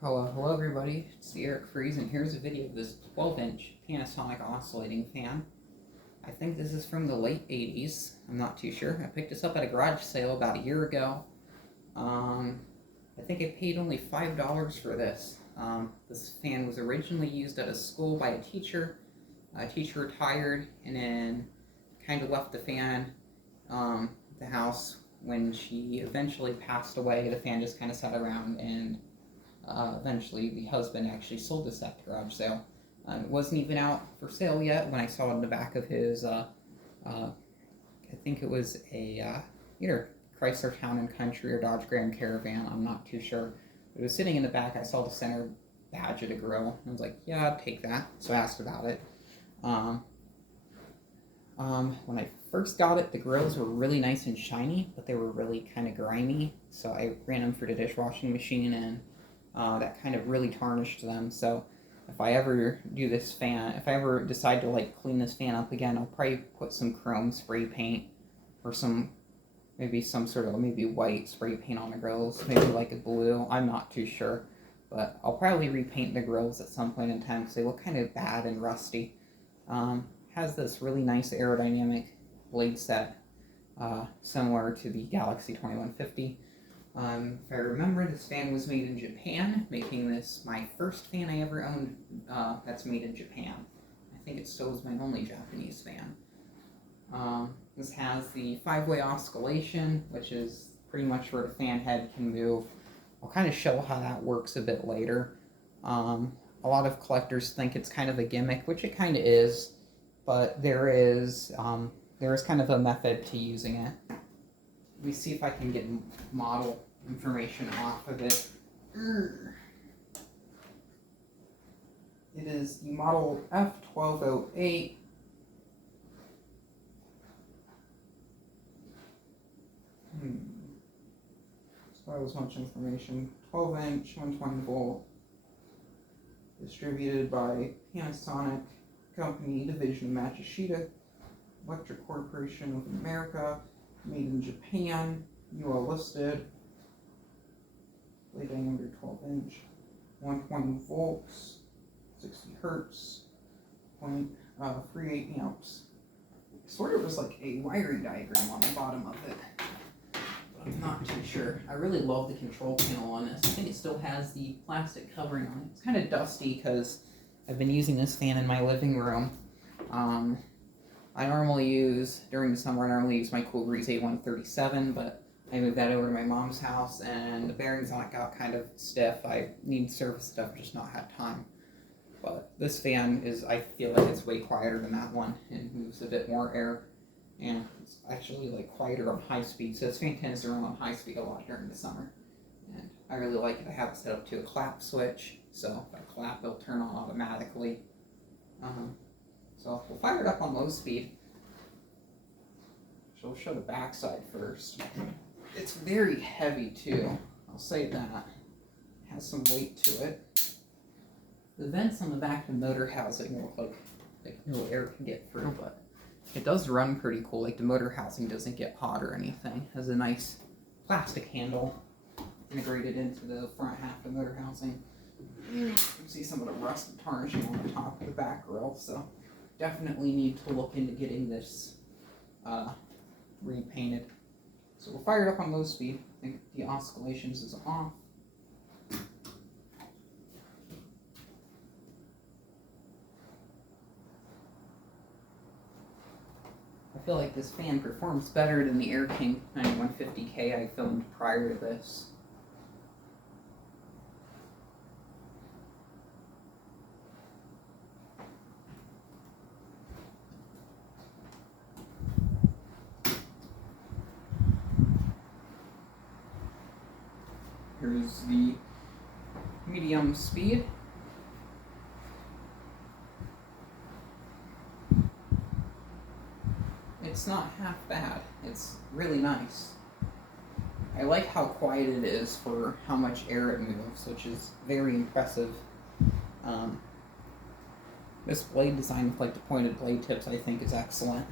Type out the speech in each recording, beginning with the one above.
Hello everybody, it's the Eric Freeze, and here's a video of this 12-inch Panasonic oscillating fan. I think this is from the late 80s, I'm not too sure. I picked this up at a garage sale about a year ago. I think I paid only $5 for this. This fan was originally used at a school by a teacher. A teacher retired and then kind of left the fan at the house. When she eventually passed away, the fan just kind of sat around, and eventually the husband actually sold this at the garage sale. It wasn't even out for sale yet when I saw it in the back of his, I think it was a either Chrysler Town and Country or Dodge Grand Caravan, I'm not too sure. It was sitting in the back. I saw the center badge of the grill, and I was like, yeah, I'd take that. So I asked about it. When I first got it, the grills were really nice and shiny, but they were really kind of grimy, so I ran them through the dishwashing machine, and that kind of really tarnished them. So if I ever do this fan, if I ever decide to clean this fan up again, I'll probably put some chrome spray paint or maybe some sort of white spray paint on the grills, maybe like a blue, I'm not too sure. But I'll probably repaint the grills at some point in time because they look kind of bad and rusty. Has this really nice aerodynamic blade set, similar to the Galaxy 2150. If I remember, this fan was made in Japan, making this my first fan I ever owned that's made in Japan. I think it still is my only Japanese fan. This has the 5-way oscillation, which is pretty much where the fan head can move. I'll kind of show how that works a bit later. A lot of collectors think it's kind of a gimmick, which it kind of is, but there is kind of a method to using it. Let me see if I can get model information off of it. It is the model F1208. That was much information. 12-inch, 120 volt. Distributed by Panasonic Company, Division of Matsushita Electric Corporation of America. Made in Japan. UL listed. Blade diameter 12-inch. 120 volts. 60 hertz. 0.38 amps. Sort of was like a wiring diagram on the bottom of it. I'm not too sure. I really love the control panel on this. I think it still has the plastic covering on it. It's kind of dusty because I've been using this fan in my living room. I normally use, during the summer, I normally use my Cool Breeze A137, but I moved that over to my mom's house, and the bearings on it got kind of stiff. I need service stuff, just not had time. But this fan I feel like it's way quieter than that one, and moves a bit more air. And it's actually quieter on high speed, so this fan tends to run on high speed a lot during the summer. And I really like it. I have it set up to a clap switch, so if I clap, it'll turn on automatically. So we'll fire it up on low speed. So we'll show the back side first. It's very heavy too, I'll say that. It has some weight to it. The vents on the back of the motor housing look like no air can get through, but it does run pretty cool. The motor housing doesn't get hot or anything. It has a nice plastic handle integrated into the front half of the motor housing. You can see some of the rust and tarnishing on the top of the back grill, so definitely need to look into getting this repainted. So we'll fire it up on low speed. I think the oscillations is off. I feel like this fan performs better than the Air King 9150K I filmed prior to this. Here's the medium speed. It's not half bad. It's really nice. I like how quiet it is for how much air it moves, which is very impressive. This blade design with the pointed blade tips I think is excellent.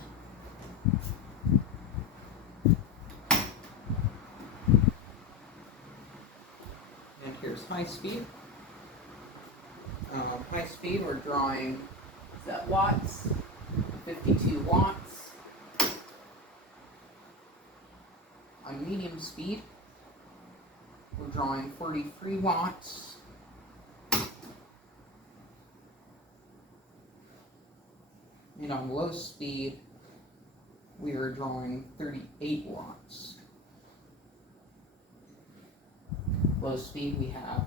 high speed. High speed, we're drawing, is that watts? 52 watts. On medium speed, we're drawing 43 watts. And on low speed, we are drawing 38 watts. Low speed, we have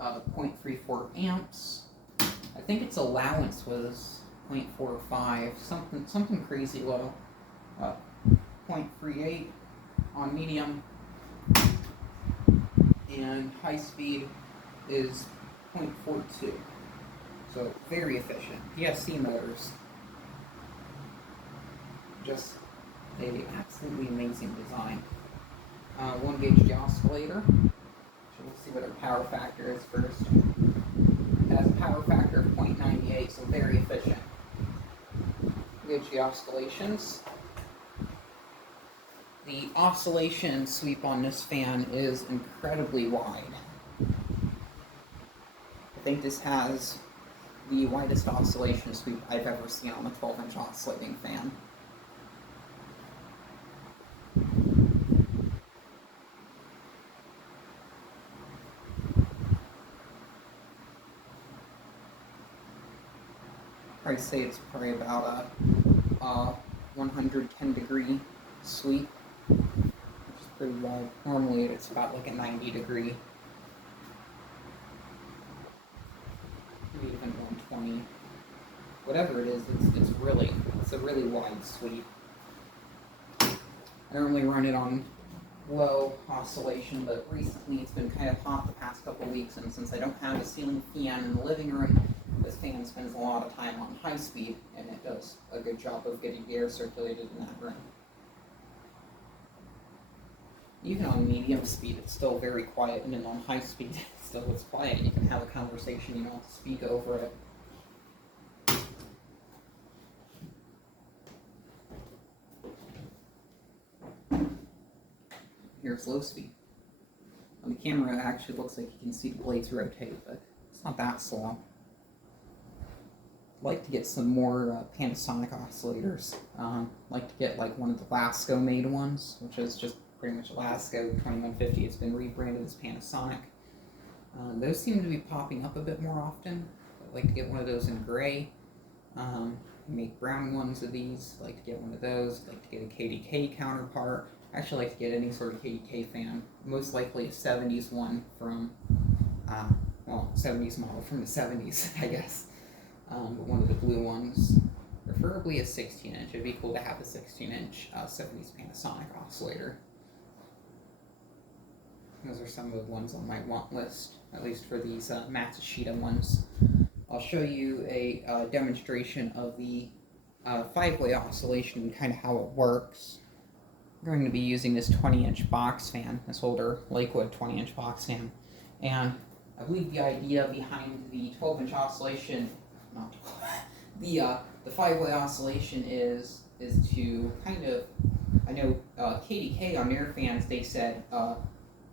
0.34 amps. I think its allowance was 0.45, something crazy low. 0.38 on medium, and high speed is 0.42. So very efficient. PSC motors, just a absolutely amazing design. 1 gauge oscillator. So we'll see what our power factor is first. It has a power factor of 0.98, so very efficient. Gauge the oscillations. The oscillation sweep on this fan is incredibly wide. I think this has the widest oscillation sweep I've ever seen on a 12-inch oscillating fan. I'd say it's probably about a 110 degree sweep, which is pretty wide. Normally it's about like a 90 degree, maybe even 120. Whatever it is, it's a really wide sweep. I normally run it on low oscillation, but recently it's been kind of hot the past couple weeks, and since I don't have a ceiling fan in the living room, this fan spends a lot of time on high speed, and it does a good job of getting the air circulated in that room. Even on medium speed, it's still very quiet, and then on high speed, still it's quiet. You can have a conversation, you don't have to speak over it. Here's low speed. On the camera, it actually looks like you can see the blades rotate, but it's not that slow. I'd like to get some more Panasonic oscillators. Like to get like one of the Lasco made ones, which is just pretty much Lasco 2150. It's been rebranded as Panasonic. Those seem to be popping up a bit more often. I'd like to get one of those in gray. Make brown ones of these. I'd like to get one of those. I'd like to get a KDK counterpart. I actually like to get any sort of KDK fan. Most likely a 70s one from, 70s model from the 70s, I guess. But one of the blue ones, preferably a 16-inch. It'd be cool to have a 16-inch 70s Panasonic oscillator. Those are some of the ones on my want list, at least for these Matsushita ones. I'll show you a demonstration of the 5-way oscillation and kind of how it works. I'm going to be using this 20-inch box fan, this older Lakewood 20-inch box fan, and I believe the idea behind the 12-inch oscillation, the 5-way oscillation is to kind of, I know KDK on their fans, they said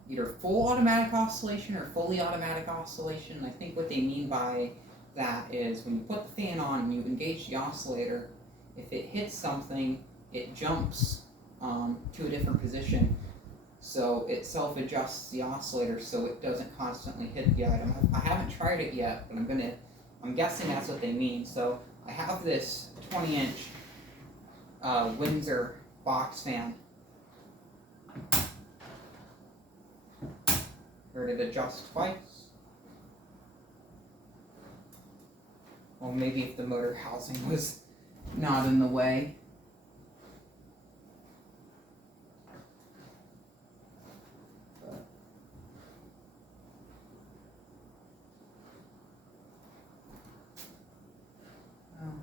either full automatic oscillation or fully automatic oscillation. I think what they mean by that is when you put the fan on and you engage the oscillator, if it hits something, it jumps to a different position. So it self-adjusts the oscillator so it doesn't constantly hit the item. I haven't tried it yet, but I'm guessing that's what they mean. So I have this 20-inch Windsor box fan. Heard it adjust twice. Well, maybe if the motor housing was not in the way.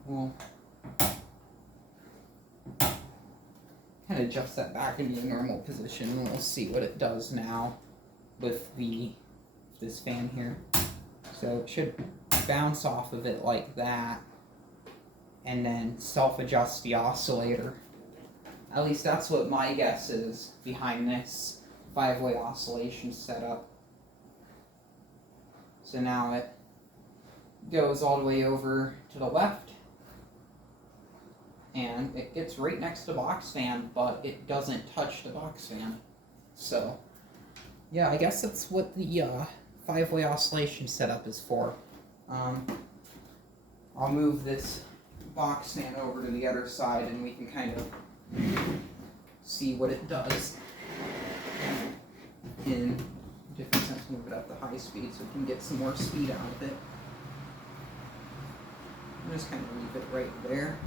We'll kind of adjust that back into a normal position, and we'll see what it does now with this fan here. So it should bounce off of it like that, and then self-adjust the oscillator. At least that's what my guess is behind this 5-way oscillation setup. So now it goes all the way over to the left, and it gets right next to the box fan, but it doesn't touch the box fan. So, yeah, I guess that's what the 5-way oscillation setup is for. I'll move this box fan over to the other side and we can kind of see what it does in different sense. Move it up to high speed so we can get some more speed out of it. I'm just kind of leave it right there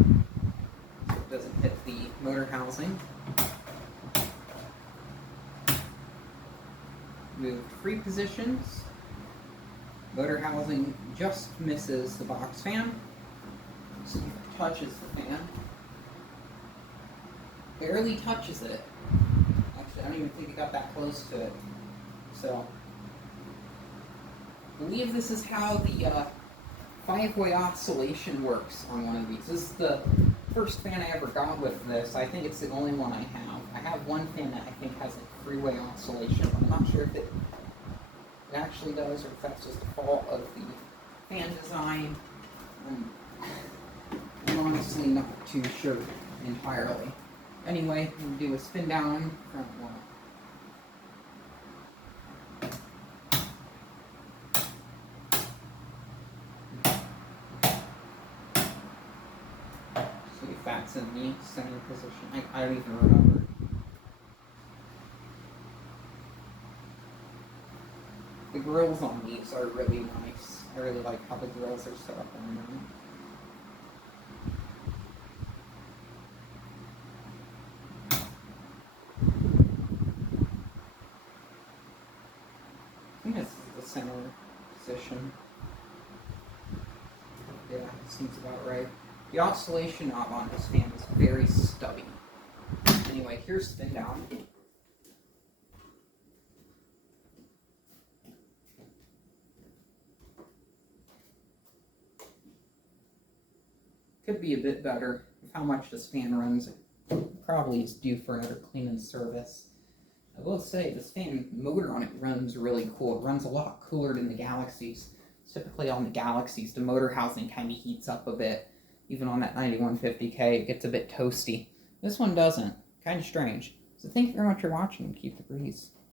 so it doesn't hit the motor housing. Move free positions. Motor housing just misses the box fan. So it touches the fan. Barely touches it. Actually, I don't even think it got that close to it. So, I believe this is how the 5-way oscillation works on one of these. This is the first fan I ever got with this. I think it's the only one I have. I have one fan that I think has a 3-way oscillation, but I'm not sure if it actually does or if that's just a fault of the fan design. I'm honestly not too sure entirely. Anyway, we'll do a spin down front one. See if that's in the center position. I don't even remember. The grills on these are really nice. I really like how the grills are set up on them. I think this is the center position. Yeah, it seems about right. The oscillation knob on this fan is very stubby. Anyway, here's spin down. Could be a bit better with how much this fan runs. It probably is due for another clean and service. I will say this fan motor on it runs really cool. It runs a lot cooler than the Galaxies. Typically on the Galaxies, the motor housing kind of heats up a bit. Even on that 9150K, it gets a bit toasty. This one doesn't. Kind of strange. So thank you very much for watching. Keep the breeze.